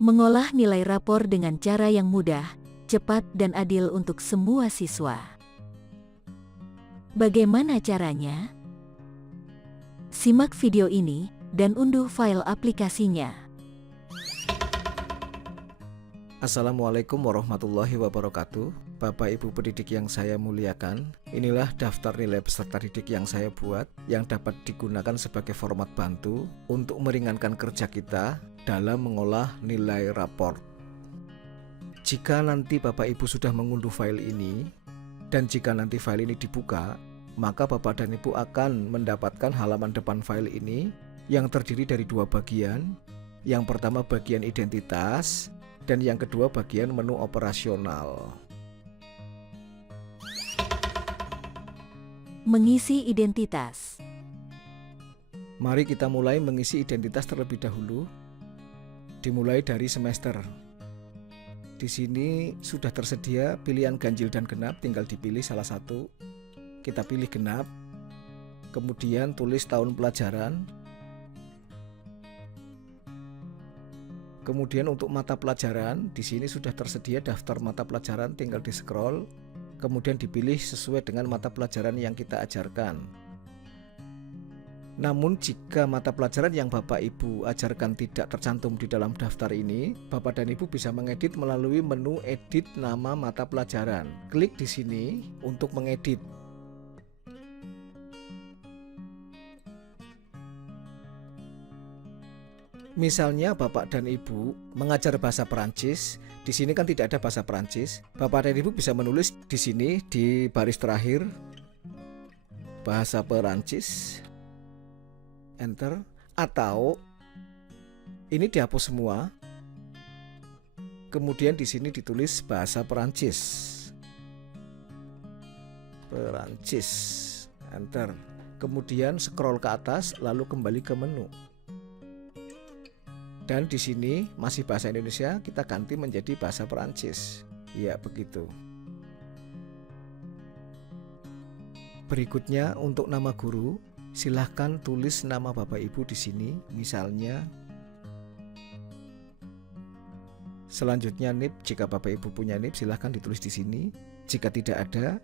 Mengolah nilai rapor dengan cara yang mudah, cepat dan adil untuk semua siswa. Bagaimana caranya? Simak video ini dan unduh file aplikasinya. Assalamualaikum warahmatullahi wabarakatuh. Bapak Ibu pendidik yang saya muliakan, inilah daftar nilai peserta didik yang saya buat yang dapat digunakan sebagai format bantu untuk meringankan kerja kita dalam mengolah nilai rapor. Jika nanti Bapak Ibu sudah mengunduh file ini dan jika nanti file ini dibuka, maka Bapak dan Ibu akan mendapatkan halaman depan file ini yang terdiri dari dua bagian. Yang pertama bagian identitas dan yang kedua bagian menu operasional. Mengisi identitas. Mari kita mulai mengisi identitas terlebih dahulu. Dimulai dari semester. Di sini sudah tersedia pilihan ganjil dan genap, tinggal dipilih salah satu. Kita pilih genap. Kemudian tulis tahun pelajaran. Kemudian untuk mata pelajaran, di sini sudah tersedia daftar mata pelajaran, tinggal di-scroll, kemudian dipilih sesuai dengan mata pelajaran yang kita ajarkan. Namun jika mata pelajaran yang Bapak Ibu ajarkan tidak tercantum di dalam daftar ini, Bapak dan Ibu bisa mengedit melalui menu edit nama mata pelajaran. Klik di sini untuk mengedit. Misalnya Bapak dan Ibu mengajar bahasa Perancis, di sini kan tidak ada bahasa Perancis. Bapak dan Ibu bisa menulis di sini di baris terakhir bahasa Perancis, enter, atau ini dihapus semua. Kemudian di sini ditulis bahasa Perancis. Perancis, enter. Kemudian scroll ke atas lalu kembali ke menu. Dan di sini masih bahasa Indonesia, kita ganti menjadi bahasa Perancis. Ya, begitu. Berikutnya untuk nama guru, silahkan tulis nama Bapak Ibu di sini, misalnya. Selanjutnya NIP, jika Bapak Ibu punya NIP silahkan ditulis di sini. Jika tidak ada,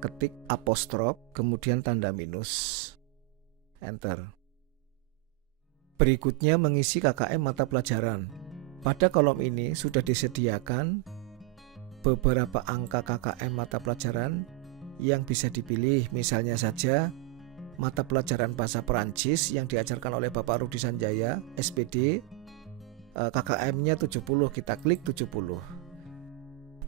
ketik apostrof, kemudian tanda minus. Enter. Berikutnya mengisi KKM mata pelajaran. Pada kolom ini sudah disediakan beberapa angka KKM mata pelajaran yang bisa dipilih. Misalnya saja mata pelajaran bahasa Perancis yang diajarkan oleh Bapak Rudi Sanjaya, SPD, KKM-nya 70, kita klik 70.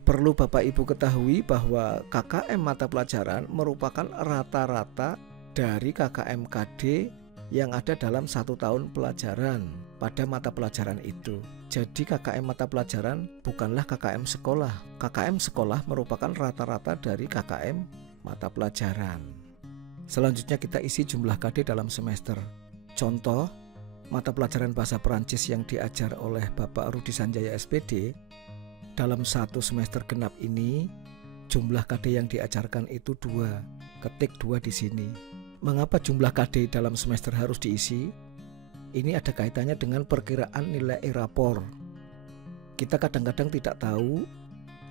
Perlu Bapak Ibu ketahui bahwa KKM mata pelajaran merupakan rata-rata dari KKM KD yang ada dalam 1 tahun pelajaran pada mata pelajaran itu. Jadi KKM mata pelajaran bukanlah KKM sekolah. KKM sekolah merupakan rata-rata dari KKM mata pelajaran. Selanjutnya kita isi jumlah KD dalam semester. Contoh, mata pelajaran bahasa Perancis yang diajar oleh Bapak Rudi Sanjaya SPD dalam 1 semester genap ini jumlah KD yang diajarkan itu 2. Ketik 2 di sini. Mengapa jumlah KD dalam semester harus diisi? Ini ada kaitannya dengan perkiraan nilai rapor. Kita kadang-kadang tidak tahu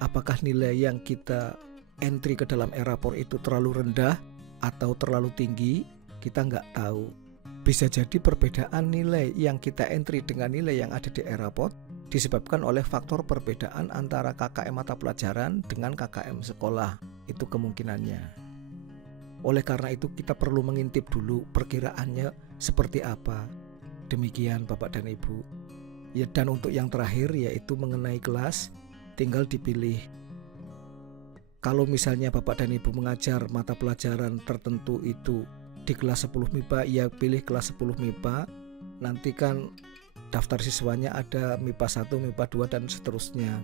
apakah nilai yang kita entry ke dalam rapor itu terlalu rendah atau terlalu tinggi. Kita nggak tahu. Bisa jadi perbedaan nilai yang kita entry dengan nilai yang ada di rapor disebabkan oleh faktor perbedaan antara KKM mata pelajaran dengan KKM sekolah. Itu kemungkinannya. Oleh karena itu kita perlu mengintip dulu perkiraannya seperti apa. Demikian Bapak dan Ibu. Ya, dan untuk yang terakhir yaitu mengenai kelas, tinggal dipilih. Kalau misalnya Bapak dan Ibu mengajar mata pelajaran tertentu itu di kelas 10 MIPA, ya pilih kelas 10 MIPA. Nanti kan daftar siswanya ada MIPA 1, MIPA 2 dan seterusnya.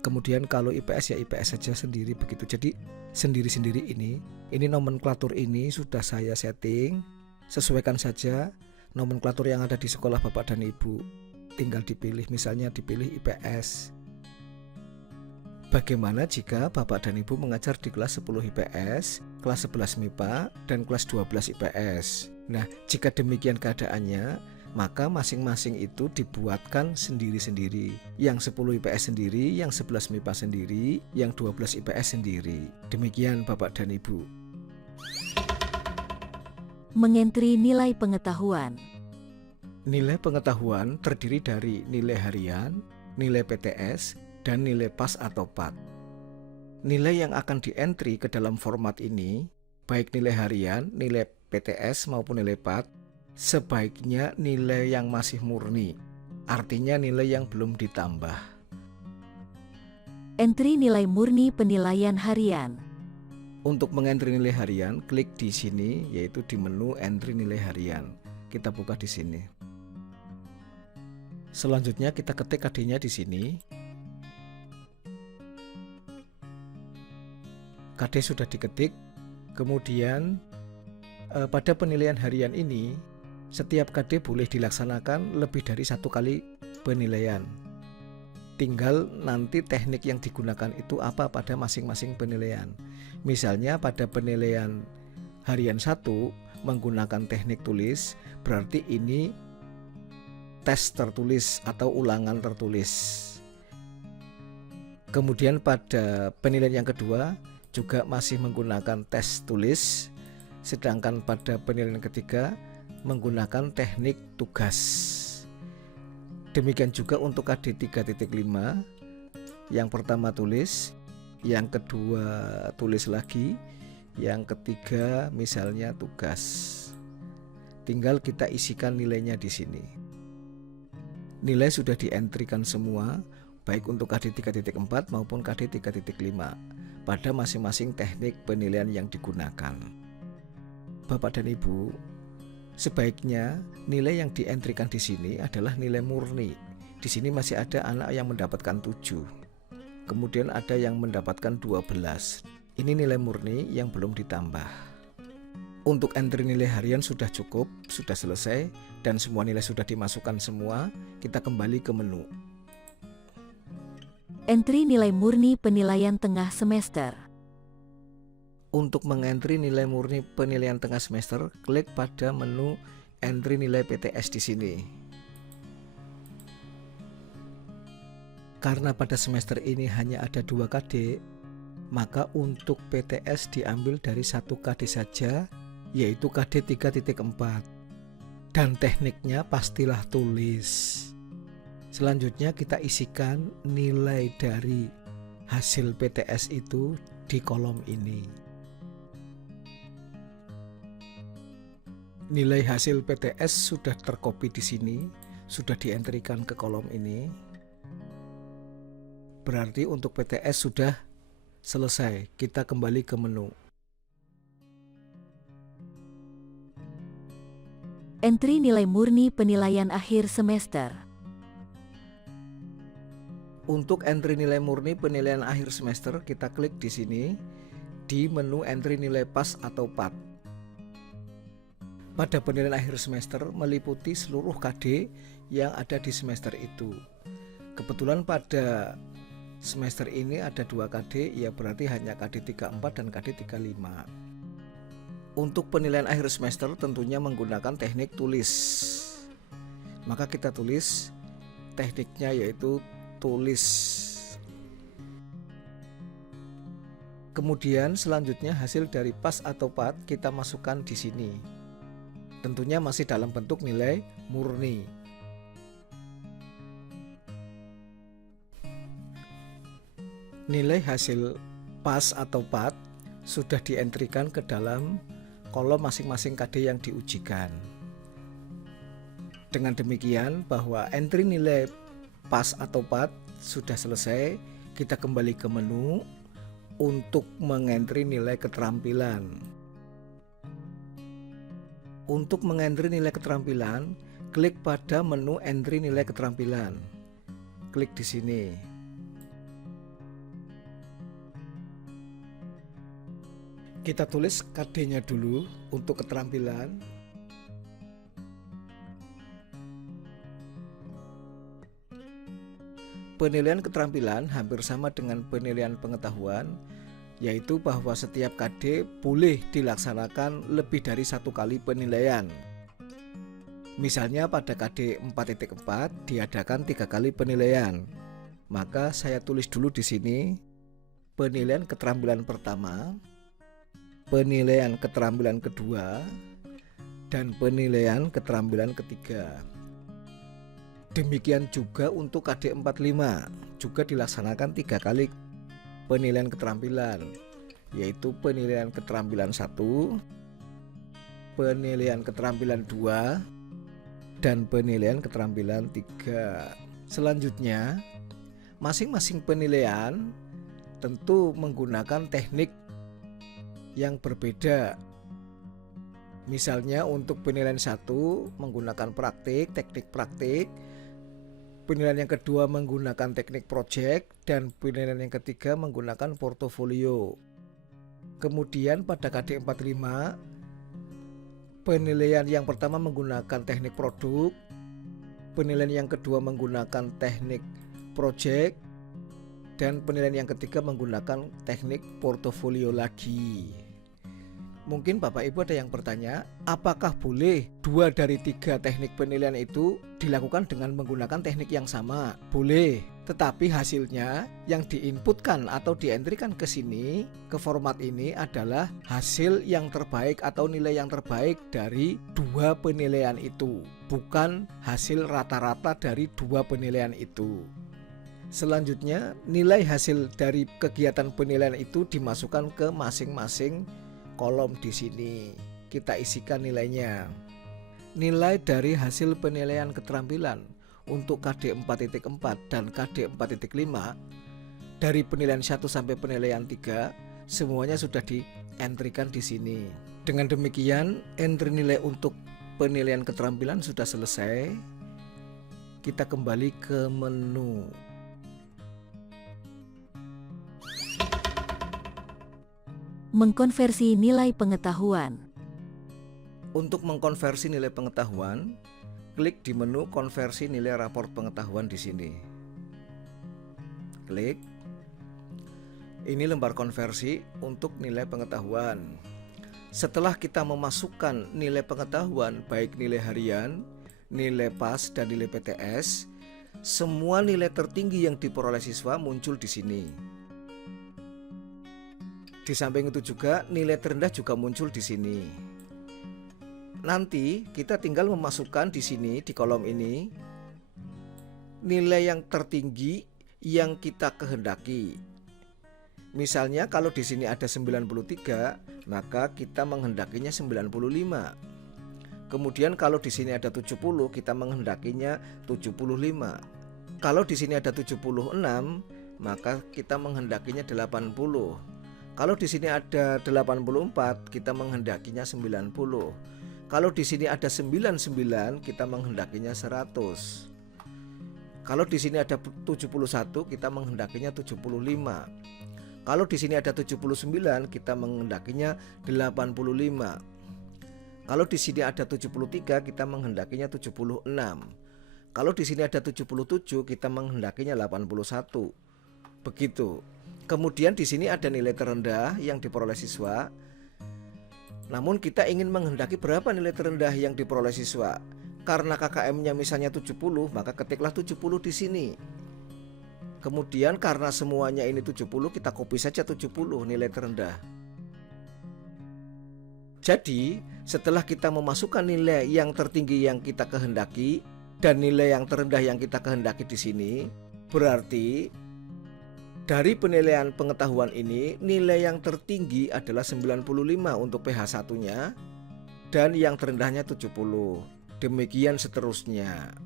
Kemudian kalau IPS ya IPS saja sendiri begitu. Jadi sendiri-sendiri ini nomenklatur ini sudah saya setting. Sesuaikan saja nomenklatur yang ada di sekolah Bapak dan Ibu. Tinggal dipilih, misalnya dipilih IPS. Bagaimana jika Bapak dan Ibu mengajar di kelas 10 IPS, kelas 11 MIPA, dan kelas 12 IPS? Nah, jika demikian keadaannya, maka masing-masing itu dibuatkan sendiri-sendiri. Yang 10 IPS sendiri, yang 11 MIPA sendiri, yang 12 IPS sendiri. Demikian Bapak dan Ibu. Mengentri nilai pengetahuan. Nilai pengetahuan terdiri dari nilai harian, nilai PTS, dan nilai PAS atau PAT. Nilai yang akan dientri ke dalam format ini, baik nilai harian, nilai PTS maupun nilai PAT, sebaiknya nilai yang masih murni, artinya nilai yang belum ditambah. Entri nilai murni penilaian harian. Untuk mengentri nilai harian, klik di sini, yaitu di menu entri nilai harian. Kita buka di sini. Selanjutnya kita ketik KD-nya di sini. KD sudah diketik. Kemudian pada penilaian harian ini, setiap KD boleh dilaksanakan lebih dari 1 kali penilaian. Tinggal nanti teknik yang digunakan itu apa pada masing-masing penilaian. Misalnya pada penilaian harian 1 menggunakan teknik tulis, berarti ini tes tertulis atau ulangan tertulis. Kemudian pada penilaian yang kedua juga masih menggunakan tes tulis, sedangkan pada penilaian ketiga menggunakan teknik tugas. Demikian juga untuk KD 3.5, yang pertama tulis, yang kedua tulis lagi, yang ketiga misalnya tugas. Tinggal kita isikan nilainya di sini. Nilai sudah dientrikan semua, baik untuk KD 3.4 maupun KD 3.5 pada masing-masing teknik penilaian yang digunakan. Bapak dan Ibu, sebaiknya nilai yang dientrikan di sini adalah nilai murni. Di sini masih ada anak yang mendapatkan 7. Kemudian ada yang mendapatkan 12. Ini nilai murni yang belum ditambah. Untuk entry nilai harian sudah cukup, sudah selesai, dan semua nilai sudah dimasukkan semua. Kita kembali ke menu. Entri nilai murni penilaian tengah semester. Untuk mengentri nilai murni penilaian tengah semester, klik pada menu entry nilai PTS di sini. Karena pada semester ini hanya ada 2 KD, maka untuk PTS diambil dari 1 KD saja, yaitu KD 3.4. Dan tekniknya pastilah tulis. Selanjutnya kita isikan nilai dari hasil PTS itu di kolom ini. Nilai hasil PTS sudah tercopy di sini, sudah dientrikan ke kolom ini. Berarti untuk PTS sudah selesai. Kita kembali ke menu. Entri nilai murni penilaian akhir semester. Untuk entry nilai murni penilaian akhir semester, kita klik di sini di menu entry nilai PAS atau PAT. Pada penilaian akhir semester meliputi seluruh KD yang ada di semester itu. Kebetulan pada semester ini ada 2 KD, ya berarti hanya KD 34 dan KD 35. Untuk penilaian akhir semester tentunya menggunakan teknik tulis. Maka kita tulis tekniknya yaitu tulis. Kemudian selanjutnya hasil dari PAS atau PAT kita masukkan di sini. Tentunya masih dalam bentuk nilai murni. Nilai hasil PAS atau PAT sudah dientrikan ke dalam kolom masing-masing KD yang diujikan. Dengan demikian bahwa entry nilai PAS atau PAT sudah selesai, kita kembali ke menu untuk mengentri nilai keterampilan. Untuk mengentri nilai keterampilan, klik pada menu entry nilai keterampilan. Klik di sini. Kita tulis KD-nya dulu untuk keterampilan. Penilaian keterampilan hampir sama dengan penilaian pengetahuan, yaitu bahwa setiap KD boleh dilaksanakan lebih dari 1 kali penilaian. Misalnya pada KD 4.4 diadakan 3 kali penilaian. Maka saya tulis dulu di sini penilaian keterampilan pertama, penilaian keterampilan kedua, dan penilaian keterampilan ketiga. Demikian juga untuk KD 45 juga dilaksanakan 3 kali penilaian keterampilan, yaitu penilaian keterampilan 1, penilaian keterampilan 2, dan penilaian keterampilan 3. Selanjutnya, masing-masing penilaian tentu menggunakan teknik yang berbeda. Misalnya untuk penilaian 1 menggunakan teknik praktik, penilaian yang kedua menggunakan teknik project, dan penilaian yang ketiga menggunakan portofolio. Kemudian pada KD 45 penilaian yang pertama menggunakan teknik produk, penilaian yang kedua menggunakan teknik project, dan penilaian yang ketiga menggunakan teknik portofolio lagi. Mungkin Bapak Ibu ada yang bertanya, apakah boleh 2 dari 3 teknik penilaian itu dilakukan dengan menggunakan teknik yang sama? Boleh, tetapi hasilnya yang diinputkan atau dientrikan ke sini, ke format ini adalah hasil yang terbaik atau nilai yang terbaik dari 2 penilaian itu, bukan hasil rata-rata dari 2 penilaian itu. Selanjutnya, nilai hasil dari kegiatan penilaian itu dimasukkan ke masing-masing kolom di sini. Kita isikan nilainya. Nilai dari hasil penilaian keterampilan untuk KD 4.4 dan KD 4.5 dari penilaian 1 sampai penilaian 3 semuanya sudah dientrikan di sini. Dengan demikian, entry nilai untuk penilaian keterampilan sudah selesai. Kita kembali ke menu. Mengkonversi nilai pengetahuan. Untuk mengkonversi nilai pengetahuan, klik di menu konversi nilai rapor pengetahuan di sini. Klik. Ini lembar konversi untuk nilai pengetahuan. Setelah kita memasukkan nilai pengetahuan baik nilai harian, nilai PAS dan nilai PTS, semua nilai tertinggi yang diperoleh siswa muncul di sini. Di samping itu juga nilai terendah juga muncul di sini. Nanti kita tinggal memasukkan di sini di kolom ini nilai yang tertinggi yang kita kehendaki. Misalnya kalau di sini ada 93, maka kita menghendakinya 95. Kemudian kalau di sini ada 70, kita menghendakinya 75. Kalau di sini ada 76, maka kita menghendakinya 80. Kalau di sini ada 84, kita menghendakinya 90. Kalau di sini ada 99, kita menghendakinya 100. Kalau di sini ada 71, kita menghendakinya 75. Kalau di sini ada 79, kita menghendakinya 85. Kalau di sini ada 73, kita menghendakinya 76. Kalau di sini ada 77, kita menghendakinya 81. Begitu. Kemudian di sini ada nilai terendah yang diperoleh siswa. Namun kita ingin menghendaki berapa nilai terendah yang diperoleh siswa. Karena KKM-nya misalnya 70, maka ketiklah 70 di sini. Kemudian karena semuanya ini 70, kita copy saja 70 nilai terendah. Jadi, setelah kita memasukkan nilai yang tertinggi yang kita kehendaki dan nilai yang terendah yang kita kehendaki di sini, berarti dari penilaian pengetahuan ini, nilai yang tertinggi adalah 95 untuk PH 1-nya dan yang terendahnya 70. Demikian seterusnya.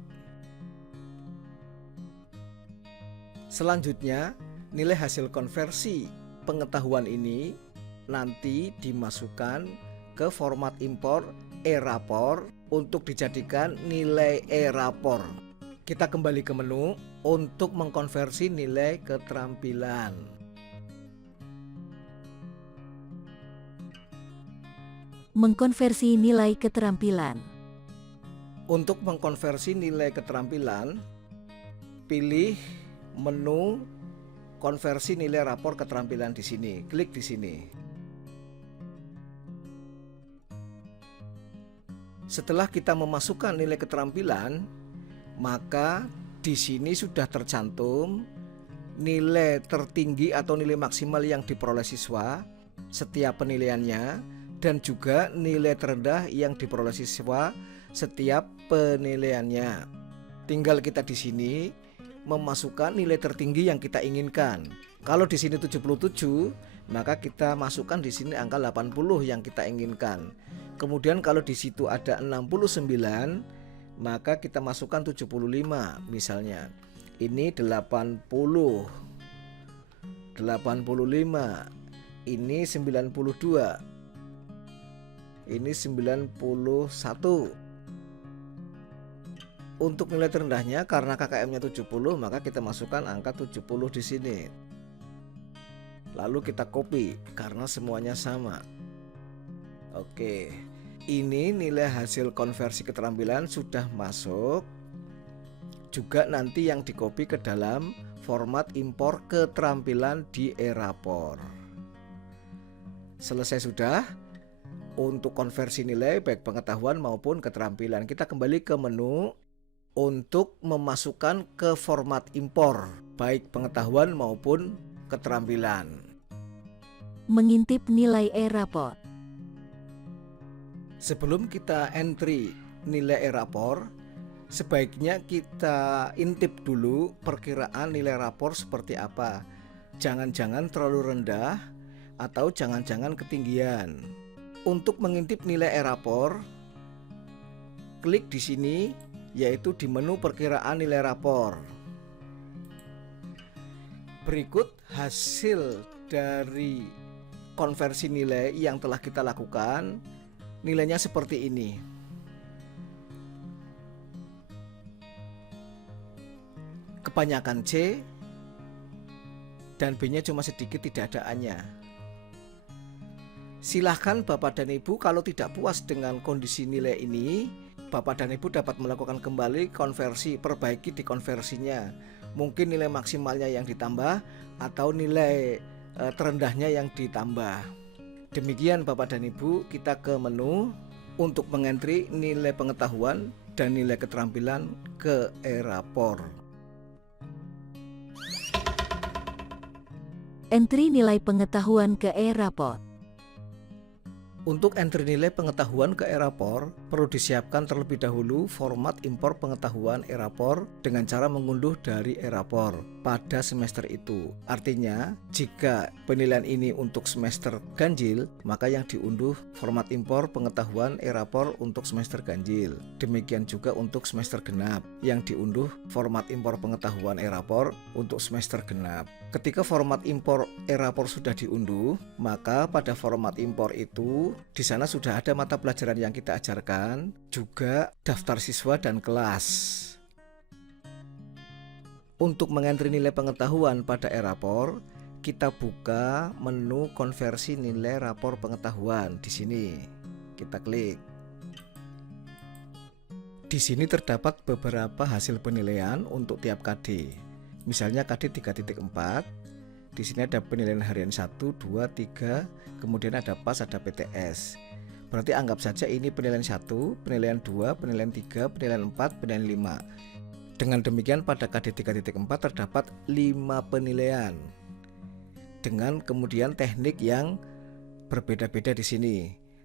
Selanjutnya, nilai hasil konversi pengetahuan ini nanti dimasukkan ke format impor e-rapor untuk dijadikan nilai e-rapor. Kita kembali ke menu untuk mengkonversi nilai keterampilan. Mengkonversi nilai keterampilan. Untuk mengkonversi nilai keterampilan, pilih menu konversi nilai rapor keterampilan di sini. Klik di sini. Setelah kita memasukkan nilai keterampilan, maka di sini sudah tercantum nilai tertinggi atau nilai maksimal yang diperoleh siswa setiap penilaiannya, dan juga nilai terendah yang diperoleh siswa setiap penilaiannya. Tinggal kita di sini memasukkan nilai tertinggi yang kita inginkan. Kalau di sini 77, maka kita masukkan di sini angka 80 yang kita inginkan. Kemudian kalau di situ ada 69, maka kita masukkan 75 misalnya. Ini 80, 85, ini 92, ini 91. Untuk nilai terendahnya karena KKM-nya 70, maka kita masukkan angka 70 di sini. Lalu kita copy karena semuanya sama. Oke. Ini nilai hasil konversi keterampilan sudah masuk. Juga nanti yang di copy ke dalam format impor keterampilan di Erapor. Selesai sudah untuk konversi nilai baik pengetahuan maupun keterampilan. Kita kembali ke menu untuk memasukkan ke format impor baik pengetahuan maupun keterampilan. Mengintip nilai Erapor. Sebelum kita entry nilai Erapor, sebaiknya kita intip dulu perkiraan nilai rapor seperti apa. Jangan-jangan terlalu rendah atau jangan-jangan ketinggian. Untuk mengintip nilai Erapor, klik di sini, yaitu di menu perkiraan nilai rapor. Berikut hasil dari konversi nilai yang telah kita lakukan. Nilainya seperti ini. Kebanyakan C dan B-nya cuma sedikit, tidak ada A-nya. Silahkan Bapak dan Ibu kalau tidak puas dengan kondisi nilai ini, Bapak dan Ibu dapat melakukan kembali konversi, perbaiki di konversinya. Mungkin nilai maksimalnya yang ditambah atau nilai terendahnya yang ditambah. Demikian Bapak dan Ibu, kita ke menu untuk mengentri nilai pengetahuan dan nilai keterampilan ke Erapor. Entry nilai pengetahuan ke Erapor. Untuk entry nilai pengetahuan ke Erapor, perlu disiapkan terlebih dahulu format impor pengetahuan Erapor dengan cara mengunduh dari Erapor pada semester itu. Artinya, jika penilaian ini untuk semester ganjil, maka yang diunduh format impor pengetahuan Erapor untuk semester ganjil. Demikian juga untuk semester genap, yang diunduh format impor pengetahuan Erapor untuk semester genap. Ketika format impor Erapor sudah diunduh, maka pada format impor itu di sana sudah ada mata pelajaran yang kita ajarkan, juga daftar siswa dan kelas. Untuk mengentri nilai pengetahuan pada Erapor, kita buka menu konversi nilai rapor pengetahuan. Di sini kita klik. Di sini terdapat beberapa hasil penilaian untuk tiap KD. Misalnya KD 3.4, di sini ada penilaian harian 1, 2, 3, kemudian ada PAS, ada PTS. Berarti anggap saja ini penilaian 1, penilaian 2, penilaian 3, penilaian 4, penilaian 5. Dengan demikian pada KD 3.4 terdapat 5 penilaian. Dengan kemudian teknik yang berbeda-beda di sini.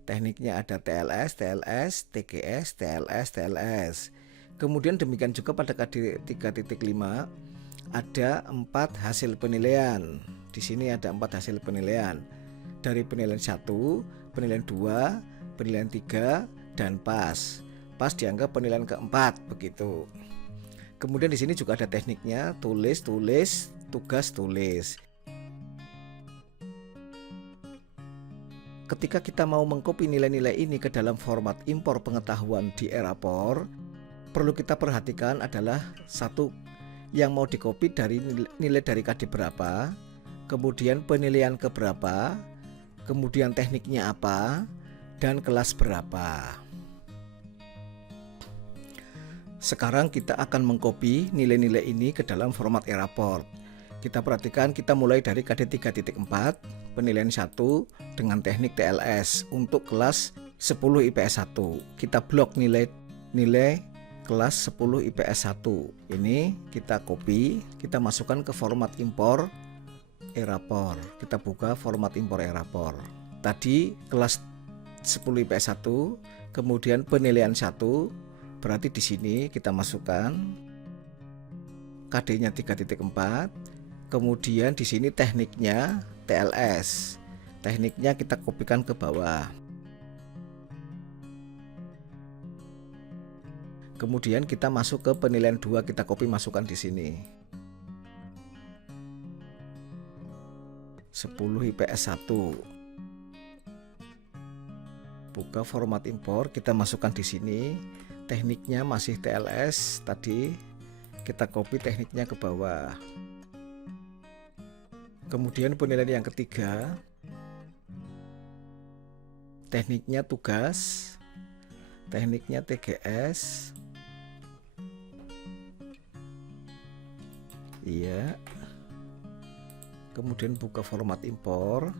Tekniknya ada TLS, TLS, TGS, TLS, TLS. Kemudian demikian juga pada KD 3.5 ada 4 hasil penilaian. Di sini ada 4 hasil penilaian. Dari penilaian 1, penilaian 2, penilaian 3, dan PAS. PAS dianggap penilaian keempat, begitu. Kemudian di sini juga ada tekniknya tulis, tulis, tugas, tulis. Ketika kita mau mengcopy nilai-nilai ini ke dalam format impor pengetahuan di Erapor, perlu kita perhatikan adalah satu, yang mau dikopi dari nilai dari KD berapa, kemudian penilaian ke berapa, kemudian tekniknya apa, dan kelas berapa. Sekarang kita akan mengcopy nilai-nilai ini ke dalam format Erapor. Kita perhatikan, kita mulai dari KD 3.4, penilaian 1 dengan teknik TLS untuk kelas 10 IPS 1. Kita blok nilai kelas 10 IPS 1. Ini kita copy, kita masukkan ke format impor Erapor. Kita buka format impor Erapor. Tadi kelas 10 IPS 1, kemudian penilaian 1, berarti di sini kita masukkan KD-nya 3.4. Kemudian di sini tekniknya TLS. Tekniknya kita kopikan ke bawah. Kemudian kita masuk ke penilaian 2, kita copy masukkan di sini. 10 IPS 1. Buka format impor, kita masukkan di sini. Tekniknya masih TLS tadi. Kita copy tekniknya ke bawah. Kemudian penilaian yang ketiga. Tekniknya tugas. Tekniknya TGS. Iya. Kemudian buka format impor,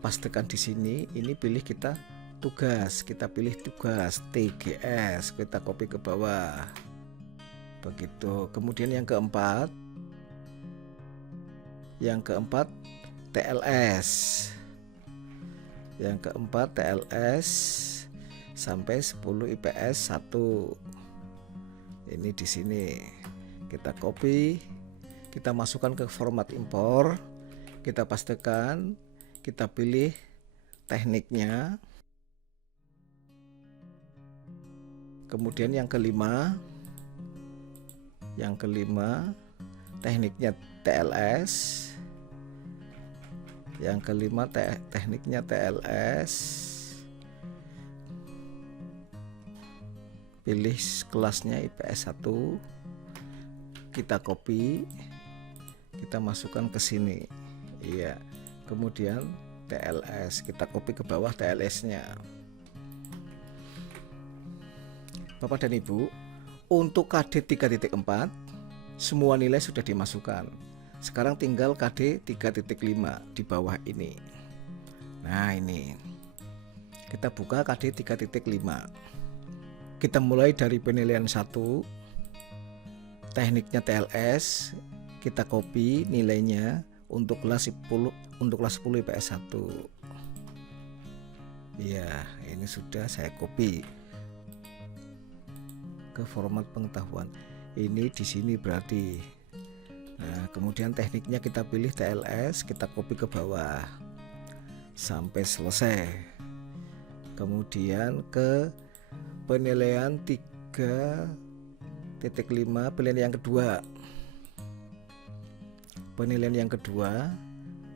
pastekan di sini. Ini pilih kita tugas, kita pilih tugas TGS, kita copy ke bawah. Begitu. Kemudian yang keempat TLS. Yang keempat TLS sampai 10 IPS 1. Ini di sini. Kita copy. Kita masukkan ke format impor, kita pastekan, kita pilih tekniknya. Kemudian yang kelima tekniknya TLS. Yang kelima tekniknya TLS. Pilih kelasnya IPS 1. Kita copy. Kita masukkan ke sini. Iya. Kemudian TLS, kita copy ke bawah TLS-nya. Bapak dan Ibu, untuk KD 3.4 semua nilai sudah dimasukkan. Sekarang tinggal KD 3.5 di bawah ini. Nah, ini. Kita buka KD 3.5. Kita mulai dari penilaian 1. Tekniknya TLS. Kita copy nilainya untuk kelas 10 IPS 1. Ya, ini sudah saya copy ke format pengetahuan. Ini di sini berarti. Nah, kemudian tekniknya kita pilih TLS, kita copy ke bawah sampai selesai. Kemudian ke penilaian 3.5, penilaian yang kedua. Penilaian yang kedua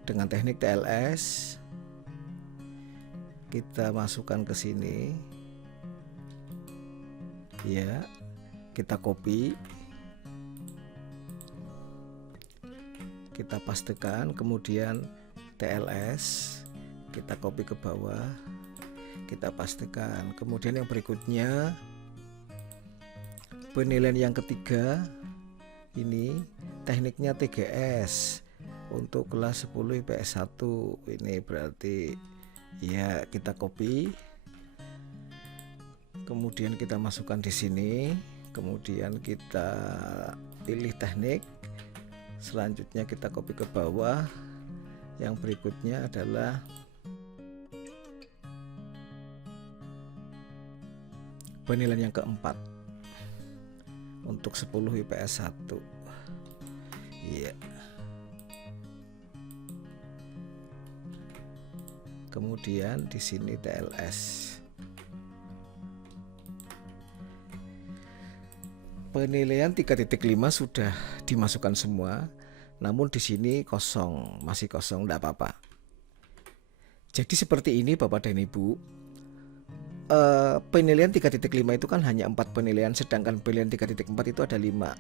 dengan teknik TLS, kita masukkan ke sini. Ya, kita copy, kita pastekan, kemudian TLS, kita copy ke bawah, kita pastekan. Kemudian yang berikutnya penilaian yang ketiga, ini tekniknya TGS untuk kelas 10 IPS 1. Ini berarti ya, kita copy, kemudian kita masukkan di sini, kemudian kita pilih teknik, selanjutnya kita copy ke bawah. Yang berikutnya adalah penilaian yang keempat untuk 10 IPS 1. Iya. Kemudian di sini TLS. Penilaian 3.5 sudah dimasukkan semua, namun di sini kosong, masih kosong, tidak apa-apa. Jadi seperti ini Bapak dan Ibu. Penilaian 3.5 itu kan hanya 4 penilaian, sedangkan penilaian 3.4 itu ada 5.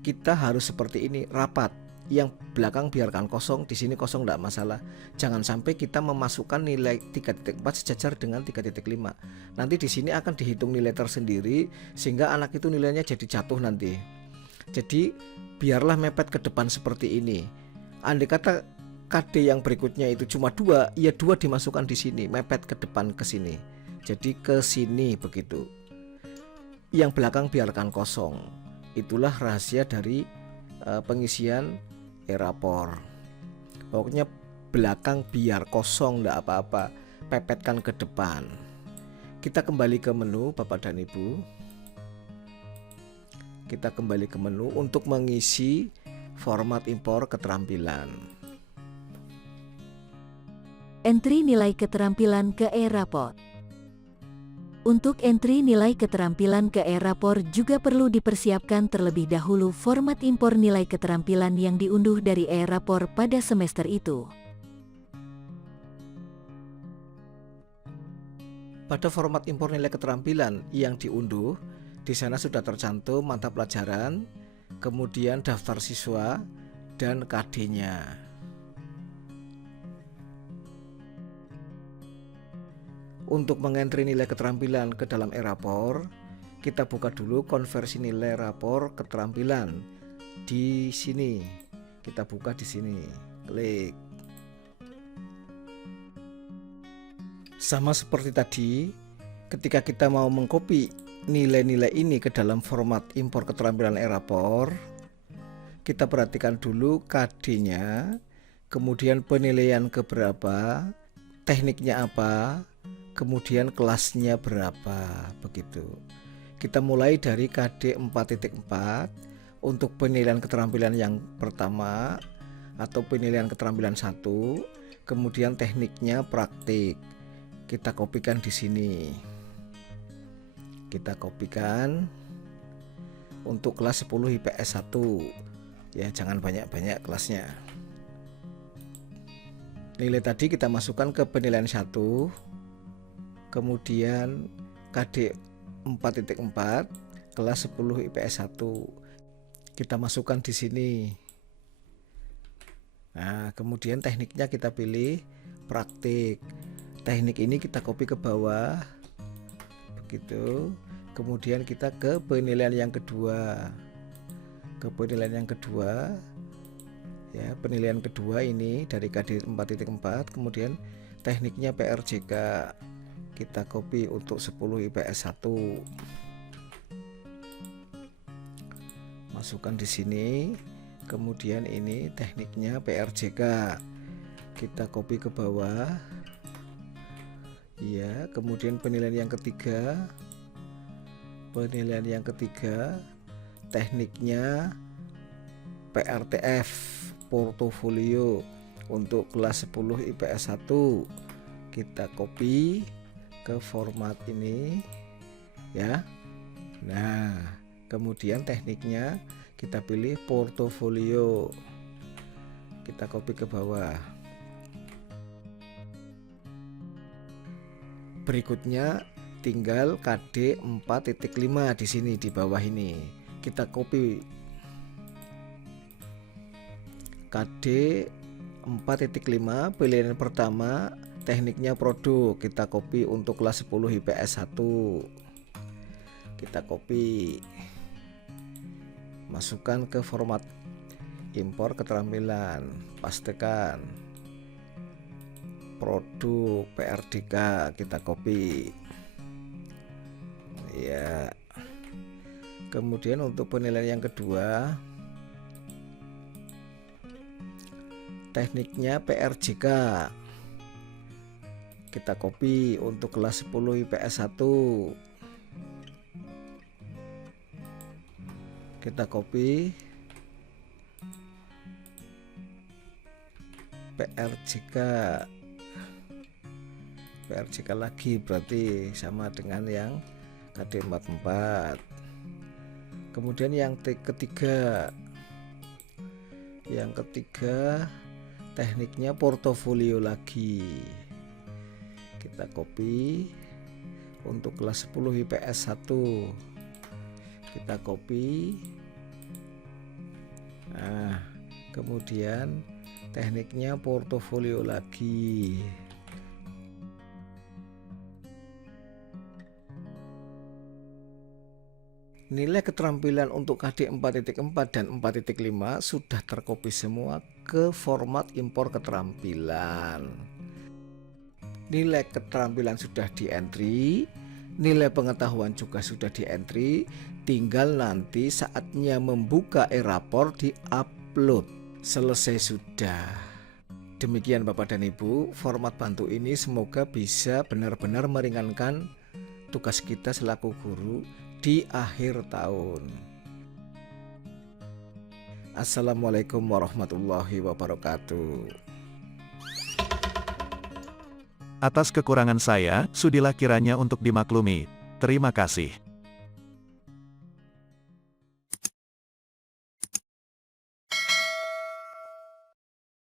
Kita harus seperti ini, rapat. Yang belakang biarkan kosong, di sini kosong, tidak masalah. Jangan sampai kita memasukkan nilai 3.4 sejajar dengan 3.5. Nanti di sini akan dihitung nilai tersendiri sehingga anak itu nilainya jadi jatuh nanti. Jadi biarlah mepet ke depan seperti ini. Andai kata KD yang berikutnya itu cuma 2, ya 2 dimasukkan di sini, mepet ke depan ke sini. Jadi ke sini begitu. Yang belakang biarkan kosong. Itulah rahasia dari pengisian e-rapor. Pokoknya belakang biar kosong, enggak apa-apa, pepetkan ke depan. Kita kembali ke menu Bapak dan Ibu. Kita kembali ke menu untuk mengisi format impor keterampilan. Entry nilai keterampilan ke e-rapor. Untuk entry nilai keterampilan ke e-rapor juga perlu dipersiapkan terlebih dahulu format impor nilai keterampilan yang diunduh dari e-rapor pada semester itu. Pada format impor nilai keterampilan yang diunduh, di sana sudah tercantum mata pelajaran, kemudian daftar siswa, dan KD-nya. Untuk mengentri nilai keterampilan ke dalam e-rapor, kita buka dulu konversi nilai rapor keterampilan. Di sini, kita buka di sini, klik. Sama seperti tadi, ketika kita mau mengcopy nilai-nilai ini ke dalam format impor keterampilan e-rapor, kita perhatikan dulu KD-nya, kemudian penilaian keberapa, tekniknya apa, kemudian kelasnya berapa, begitu. Kita mulai dari KD 4.4 untuk penilaian keterampilan yang pertama atau penilaian keterampilan 1, kemudian tekniknya praktik. Kita kopikan di sini. Kita kopikan untuk kelas 10 IPS 1. Ya, jangan banyak-banyak kelasnya. Nilai tadi kita masukkan ke penilaian 1. Kemudian KD 4.4 kelas 10 IPS 1. Kita masukkan di sini. Nah, kemudian tekniknya kita pilih praktik. Teknik ini kita copy ke bawah begitu. Kemudian kita ke penilaian yang kedua. Ke penilaian yang kedua. Ya, penilaian kedua ini dari KD 4.4, kemudian tekniknya PRJK. Kita copy untuk 10 IPS 1. Masukkan di sini. Kemudian ini tekniknya PRJK. Kita copy ke bawah. Ya, kemudian penilaian yang ketiga. Penilaian yang ketiga, tekniknya PRTF, portofolio untuk kelas 10 IPS 1. Kita copy ke format ini ya. Nah, kemudian tekniknya kita pilih portofolio. Kita copy ke bawah. Berikutnya tinggal KD 4.5 di sini di bawah ini. Kita copy KD 4.5 pilihan pertama, tekniknya produk. Kita copy untuk kelas 10 IPS 1. Kita copy. Masukkan ke format impor keterampilan. Pastikan produk PRDK, kita copy ya. Kemudian untuk penilaian yang kedua, tekniknya PRJK, kita copy untuk kelas 10 IPS 1. Kita copy PRJK. PRJK lagi berarti sama dengan yang KD 44. Kemudian yang ketiga, tekniknya portofolio lagi. Kita copy untuk kelas 10 IPS 1. Kita copy. Nah, kemudian tekniknya portofolio lagi. Nilai keterampilan untuk KD 4.4 dan 4.5 sudah tercopy semua ke format impor keterampilan. nilai keterampilan sudah di-entry, nilai pengetahuan juga sudah di-entry, tinggal nanti saatnya membuka e-rapor di-upload. Selesai sudah. Demikian Bapak dan Ibu, format bantu ini semoga bisa benar-benar meringankan tugas kita selaku guru di akhir tahun. Assalamualaikum warahmatullahi wabarakatuh. Atas kekurangan saya, sudilah kiranya untuk dimaklumi. Terima kasih.